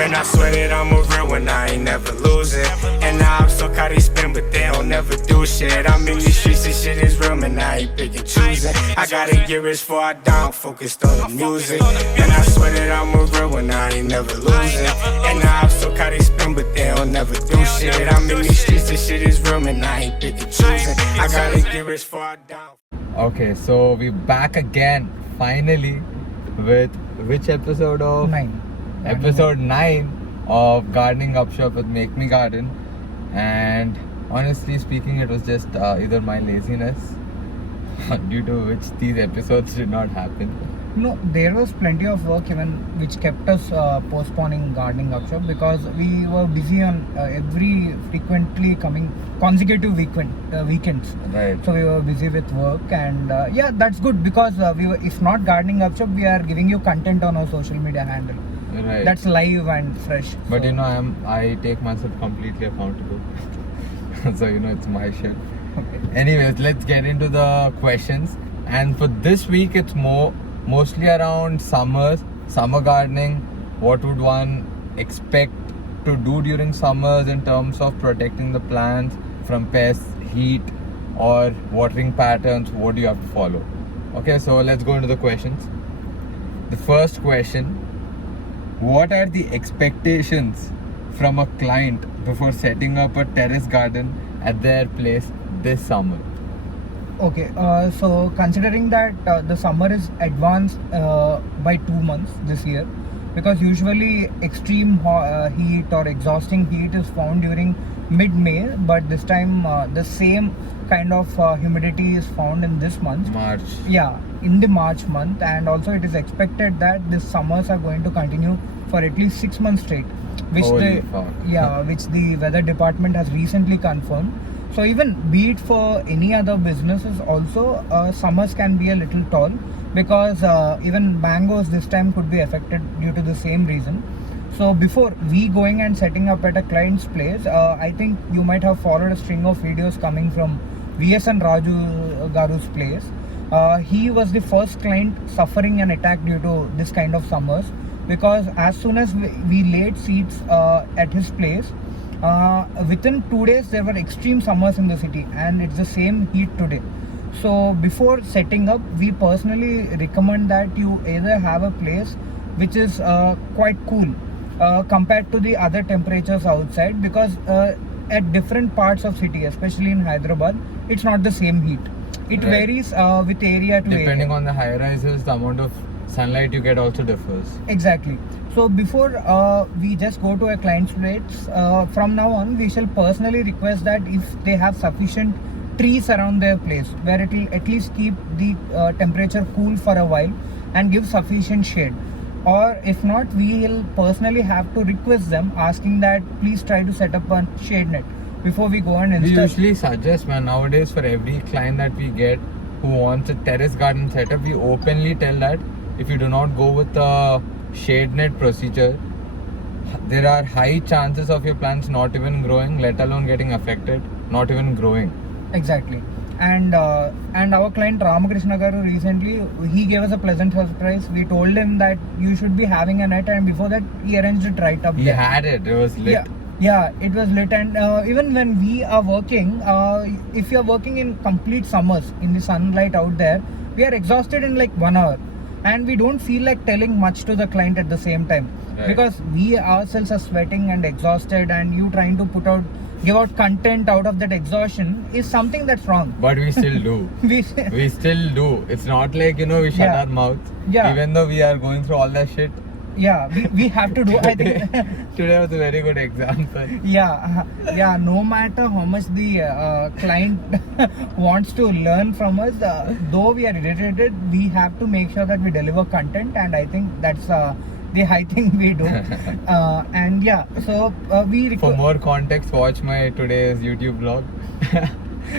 Man, I swear that I'm a real one, I ain't never losing. And now I'm so caught they spin, but they don't never do shit. I'm in these streets, this shit is real, man, I ain't picking choosing. I gotta get rich before I down, focused on the music. And I swear that I'm a real one, I ain't never losing. And now I'm so caught they spin, but they don't never do shit. I'm in these streets, this shit is real, man, I ain't picking choosing. I gotta get rich before I down. Okay, so we're back again, finally, with which episode of? 9. Episode 9 of Gardening Upshop with Make Me Garden. And honestly speaking, it was just either my laziness due to which these episodes did not happen. No, there was plenty of work even which kept us postponing Gardening Upshop because we were busy on every frequently coming consecutive weekends. Right. So we were busy with work and yeah, that's good because we were, if not Gardening Upshop, we are giving you content on our social media handle. Right. That's live and fresh. But so. you know, I take myself completely accountable. So you know, it's my shit. Okay. Anyways, let's get into the questions. And for this week, it's mostly around summer gardening. What would one expect to do during summers in terms of protecting the plants from pests, heat, or watering patterns? What do you have to follow? Okay, so let's go into the questions. The first question: what are the expectations from a client before setting up a terrace garden at their place this summer? Okay, so considering that the summer is advanced by 2 months this year, because usually extreme heat or exhausting heat is found during mid-May, but this time the same kind of humidity is found in this month. March. Yeah, in the March month, and also it is expected that these summers are going to continue for at least 6 months straight, which which the weather department has recently confirmed. So even be it for any other businesses also, summers can be a little tall because even mangoes this time could be affected due to the same reason. So before we going and setting up at a client's place, I think you might have followed a string of videos coming from VS and Raju Garu's place. He was the first client suffering an attack due to this kind of summers, because as soon as we laid seeds at his place, within 2 days there were extreme summers in the city, and it's the same heat today. So before setting up, we personally recommend that you either have a place which is quite cool compared to the other temperatures outside, because at different parts of city, especially in Hyderabad, it's not the same heat. It varies with area to area. Depending on the high rises, the amount of sunlight you get also differs. Exactly. So before we just go to a client's place, from now on we shall personally request that if they have sufficient trees around their place where it will at least keep the temperature cool for a while and give sufficient shade, or if not, we will personally have to request them asking that please try to set up a shade net before we go and install. We usually suggest, man, nowadays for every client that we get who wants a terrace garden setup, we openly tell that if you do not go with the shade net procedure, there are high chances of your plants not even growing, let alone getting affected, not even growing. Exactly. And our client Ramakrishna Garu recently, he gave us a pleasant surprise. We told him that you should be having a net, and before that he arranged it right up He there. had it was lit. Yeah, it was lit. And even when we are working, if you are working in complete summers in the sunlight out there, we are exhausted in like 1 hour, and we don't feel like telling much to the client at the same time, because we ourselves are sweating and exhausted, and you trying to give out content out of that exhaustion is something that's wrong. But we still do. we still do. It's not like, you know, we shut our mouth. Yeah. Even though we are going through all that shit. Yeah, we have to do. I think today was a very good example. Yeah. No matter how much the client wants to learn from us, though we are irritated, we have to make sure that we deliver content, and I think that's the high thing we do. And yeah, so for more context, watch my today's YouTube vlog.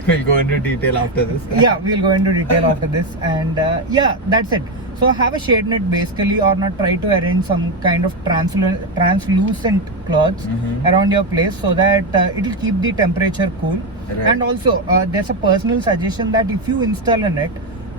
We'll go into detail after this. Yeah, we'll go into detail after this, and yeah, that's it. So have a shade net basically, or not, try to arrange some kind of translucent cloths around your place so that it will keep the temperature cool. Right. And also there's a personal suggestion that if you install a net,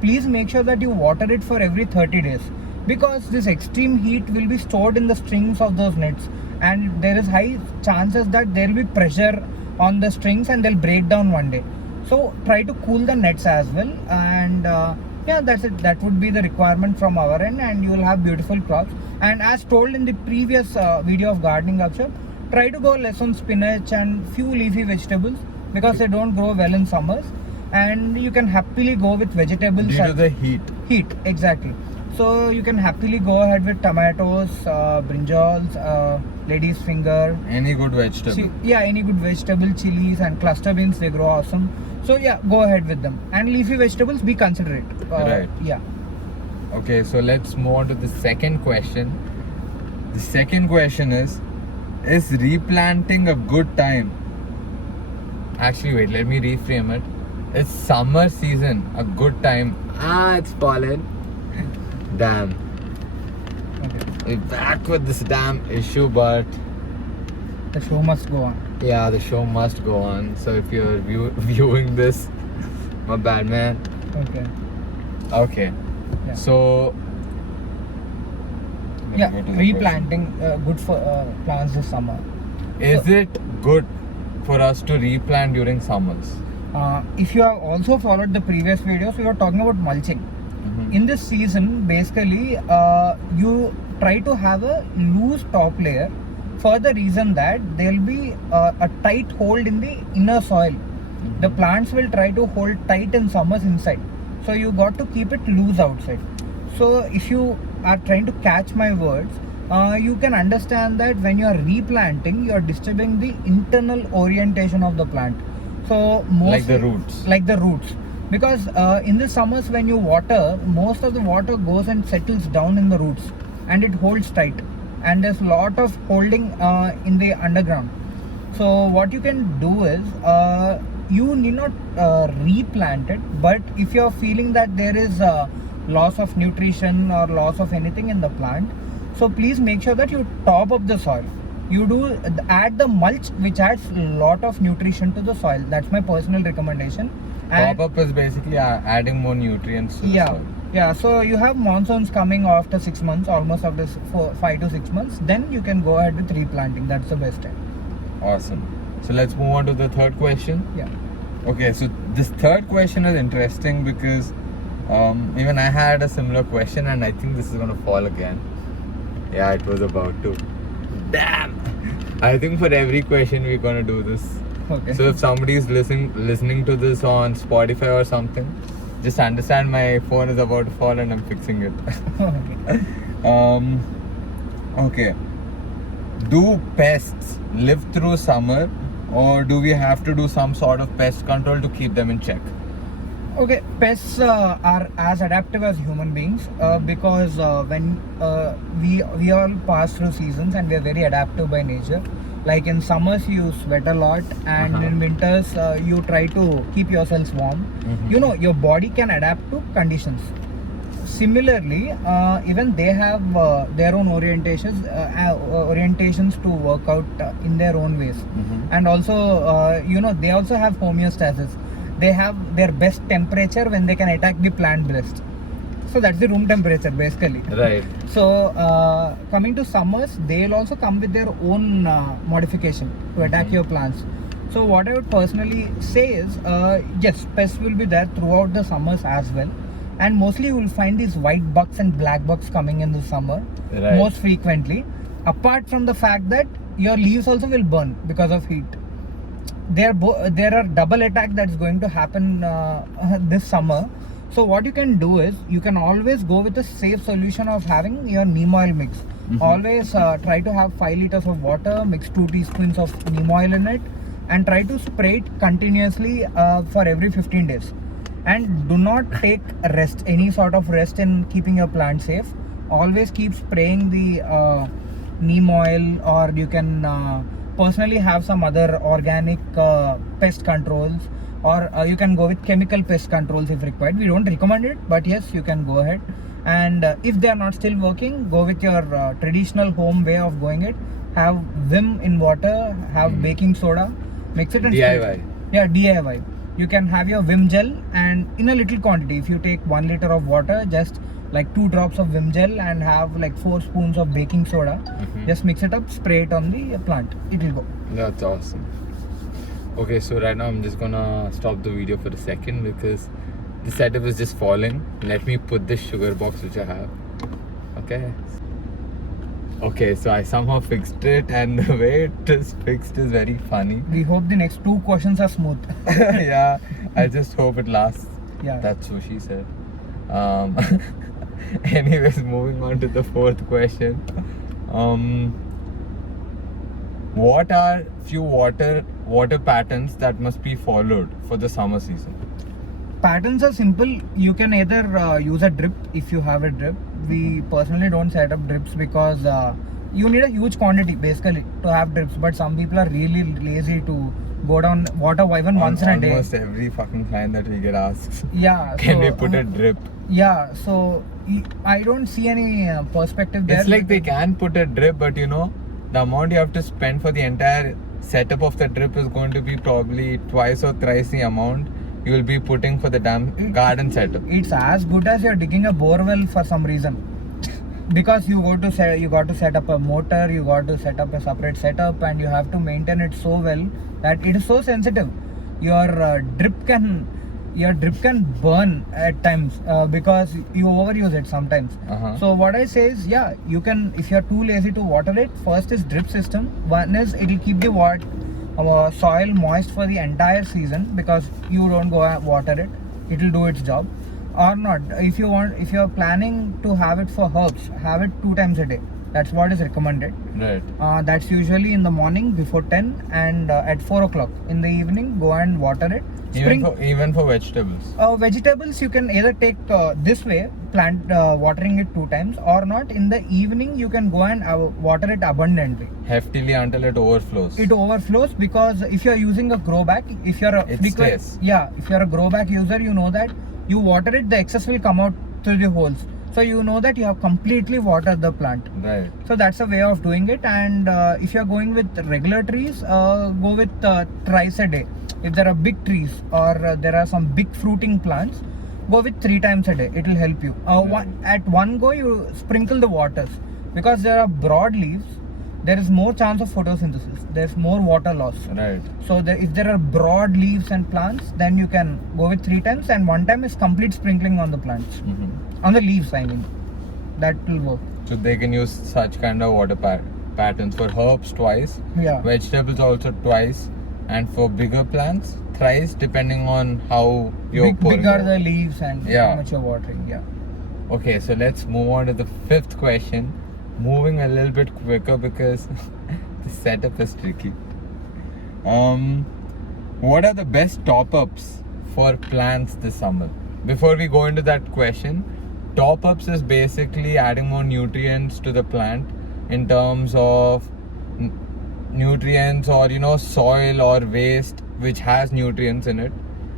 please make sure that you water it for every 30 days, because this extreme heat will be stored in the strings of those nets, and there is high chances that there will be pressure on the strings and they'll break down one day. So try to cool the nets as well, and yeah, that's it. That would be the requirement from our end, and you will have beautiful crops. And as told in the previous video of gardening workshop, try to go less on spinach and few leafy vegetables because they don't grow well in summers, and you can happily go with vegetables Due to the heat. heat, exactly. So you can happily go ahead with tomatoes, brinjals, lady's finger, Any good vegetable. yeah, any good vegetable, chilies and cluster beans, they grow awesome. So yeah, go ahead with them. And leafy vegetables, be considerate. Right. Yeah. Okay, so let's move on to the second question. The second question is replanting a good time? Actually, wait, let me reframe it. Is summer season a good time? It's fallen. Damn. Okay. We're back with this damn issue, but The show must go on. yeah, the show must go on. So if you're viewing this, my bad, man. Okay. Okay. Yeah. So Yeah, go to the replanting good for plants this summer. is it good for us to replant during summers? If you have also followed the previous videos, we were talking about mulching. Mhm. In this season, basically, you try to have a loose top layer for the reason that there will be a tight hold in the inner soil. The plants will try to hold tight in summers inside. So you got to keep it loose outside. So if you are trying to catch my words, you can understand that when you are replanting, you are disturbing the internal orientation of the plant. So Like the roots. like the roots, because in the summers when you water, most of the water goes and settles down in the roots and it holds tight, and there's a lot of holding in the underground. So what you can do is you need not replant it, but if you're feeling that there is a loss of nutrition or loss of anything in the plant, so please make sure that you top up the soil. You do add the mulch, which adds a lot of nutrition to the soil. That's my personal recommendation. And Top up is basically adding more nutrients to the yeah, soil. yeah. So you have monsoons coming after 6 months, almost after 5 to 6 months. Then you can go ahead with replanting. That's the best time. Awesome. So let's move on to the third question. Yeah. Okay, so this third question is interesting because even I had a similar question, and I think this is gonna fall again. Yeah, it was about to. Damn. I think for every question we're gonna do this. Okay. So if somebody is listening to this on Spotify or something, just understand my phone is about to fall and I'm fixing it. Okay. Okay. Do pests live through summer, or do we have to do some sort of pest control to keep them in check? Okay, pests are as adaptive as human beings because when we all pass through seasons and we are very adaptive by nature. Like in summers you sweat a lot, and in winters you try to keep yourselves warm. You know, your body can adapt to conditions. Similarly, even they have their own orientations to work out in their own ways. And also, you know, they also have homeostasis. They have their best temperature when they can attack the plant breast. So that's the room temperature basically. Right. So coming to summers, they'll also come with their own modification to attack your plants. So what I would personally say is, yes, pests will be there throughout the summers as well. And mostly you will find these white bugs and black bugs coming in the summer Right. most frequently. Apart from the fact that your leaves also will burn because of heat. There are double attack that's going to happen this summer. So what you can do is, you can always go with a safe solution of having your neem oil mix. Always try to have 5 liters of water, mix 2 teaspoons of neem oil in it, and try to spray it continuously for every 15 days. And do not take rest, any sort of rest in keeping your plant safe. Always keep spraying the neem oil, or you can personally have some other organic pest controls, or you can go with chemical pest controls if required. We don't recommend it, but yes, you can go ahead. And if they are not still working, go with your traditional home way of going it. Have Vim in water, have baking soda, mix it and spray it. DIY. Yeah, DIY. You can have your Vim gel, and in a little quantity. If you take 1 liter of water, just like 2 drops of Vim gel and have like 4 spoons of baking soda. Just mix it up, spray it on the plant. It will go. That's awesome. Okay, so right now I'm just gonna stop the video for a second because the setup is just falling. Let me put this sugar box which I have. Okay, so I somehow fixed it, and the way it is fixed is very funny. We hope the next 2 questions are smooth. Yeah, I just hope it lasts. Yeah. That's what she said. Anyways, moving on to the 4th question. What are few water patterns that must be followed for the summer season? Patterns are simple. You can either use a drip if you have a drip. We personally don't set up drips because you need a huge quantity basically to have drips. But some people are really lazy to go down water even once in a day. Almost every fucking client that we get asks, Yeah. can we put a drip? Yeah. So I don't see any perspective there. It's like they can put a drip, but you know, the amount you have to spend for the entire setup of the drip is going to be probably twice or thrice the amount you will be putting for the damn garden setup. It's as good as you're digging a borewell for some reason. Because you got to set up a motor, you got to set up a separate setup, and you have to maintain it so well that it is so sensitive. Your drip can burn at times because you overuse it sometimes. So what I say is, yeah, you can, if you're too lazy to water it, first is drip system. One is it will keep the soil moist for the entire season because you don't go and water it. It will do its job. Or not, if you're planning to have it for herbs, have it 2 times a day. That's what is recommended. Right. That's usually in the morning before 10 and at 4 o'clock. In the evening, go and water it. Even for vegetables. Vegetables you can either take this way, plant watering it 2 times, or not. In the evening you can go and water it abundantly. Heftily until it overflows. It overflows because if you're using a grow bag, if you're a if you're a grow bag user, you know that you water it, the excess will come out through the holes. So you know that you have completely watered the plant. Right. So that's a way of doing it. And if you're going with regular trees, go with thrice a day. If there are big trees or there are some big fruiting plants, go with 3 times a day. It will help you. At one go, you sprinkle the waters because there are broad leaves. There is more chance of photosynthesis. There's more water loss. Right. So if there are broad leaves and plants, then you can go with 3 times, and 1 time is complete sprinkling on the plants. On the leaves, I mean. That will work. So they can use such kind of water patterns for herbs twice. Yeah. Vegetables also twice. And for bigger plants, thrice, depending on how you're pouring. Big are the leaves and how much you're watering. Yeah. Okay, so let's move on to the 5th question. Moving a little bit quicker because the setup is tricky. What are the best top-ups for plants this summer? Before we go into that question, top-ups is basically adding more nutrients to the plant in terms of nutrients or soil or waste which has nutrients in it.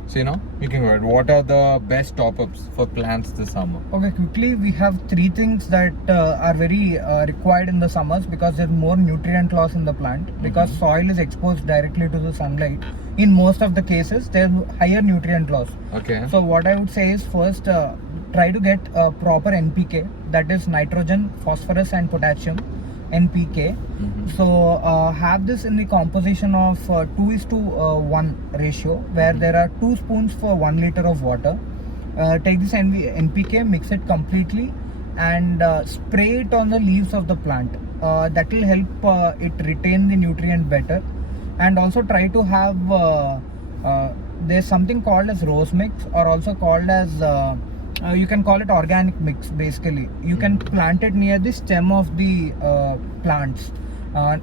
So you can go ahead. What are the best top-ups for plants this summer? Okay, quickly we have 3 things that are very required in the summers because there's more nutrient loss in the plant because soil is exposed directly to the sunlight. In most of the cases, there's higher nutrient loss. Okay. So what I would say is first try to get proper NPK, that is nitrogen, phosphorus and potassium. NPK. So have this in the composition of 2:1 ratio where there are 2 spoons for 1 liter of water. Take this NPK, mix it completely and spray it on the leaves of the plant. That will help it retain the nutrient better. And also try to have there's something called as rose mix, or also called as you can call it organic mix. Basically you can plant it near the stem of the plants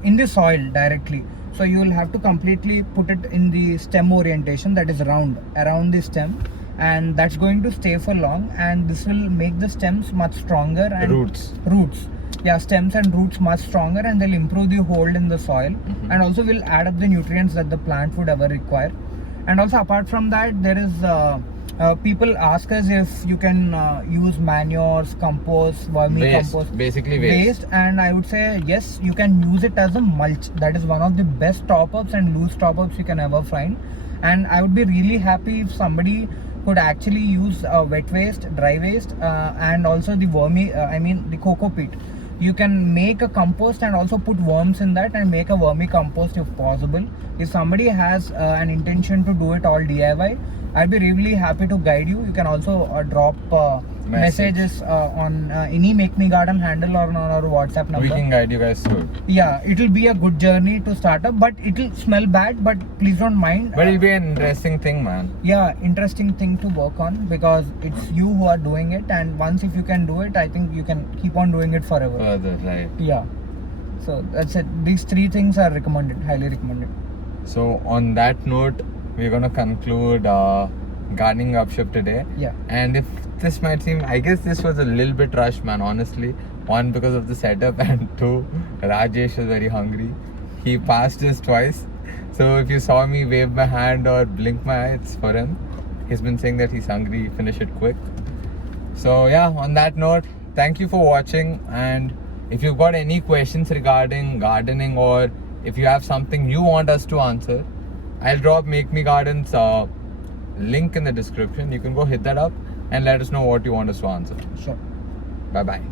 in the soil directly. So you will have to completely put it in the stem orientation, that is around the stem, and that's going to stay for long, and this will make the stems much stronger and roots stems and roots much stronger, and they'll improve the hold in the soil and also will add up the nutrients that the plant would ever require. And also apart from that, there is people ask us if you can use manures, compost, vermicompost, basically waste. And I would say yes, you can use it as a mulch. That is one of the best top-ups and loose top-ups you can ever find. And I would be really happy if somebody could actually use wet waste, dry waste, and also the the cocoa peat. You can make a compost and also put worms in that and make a vermicompost if possible. If somebody has an intention to do it all DIY, I'd be really happy to guide you. You can also drop messages on any Make Me Garden handle or on our WhatsApp number. We can guide you guys through it. Yeah, it will be a good journey to start up, but it will smell bad, but please don't mind. But it'll be an interesting thing, man. Yeah, interesting thing to work on, because it's you who are doing it, and once if you can do it, I think you can keep on doing it forever. Further, right. Yeah. So that's it. These 3 things are recommended, highly recommended. So on that note, we're gonna conclude gardening upship today. Yeah. And if this might seem, I guess this was a little bit rushed, man, honestly. 1, because of the setup, and 2, Rajesh is very hungry. He passed this twice. So if you saw me wave my hand or blink my eye, it's for him. He's been saying that he's hungry, finish it quick. So yeah, on that note, thank you for watching. And if you've got any questions regarding gardening, or if you have something you want us to answer, I'll drop Make Me Gardens link in the description. You can go hit that up and let us know what you want us to answer. Sure. Bye bye.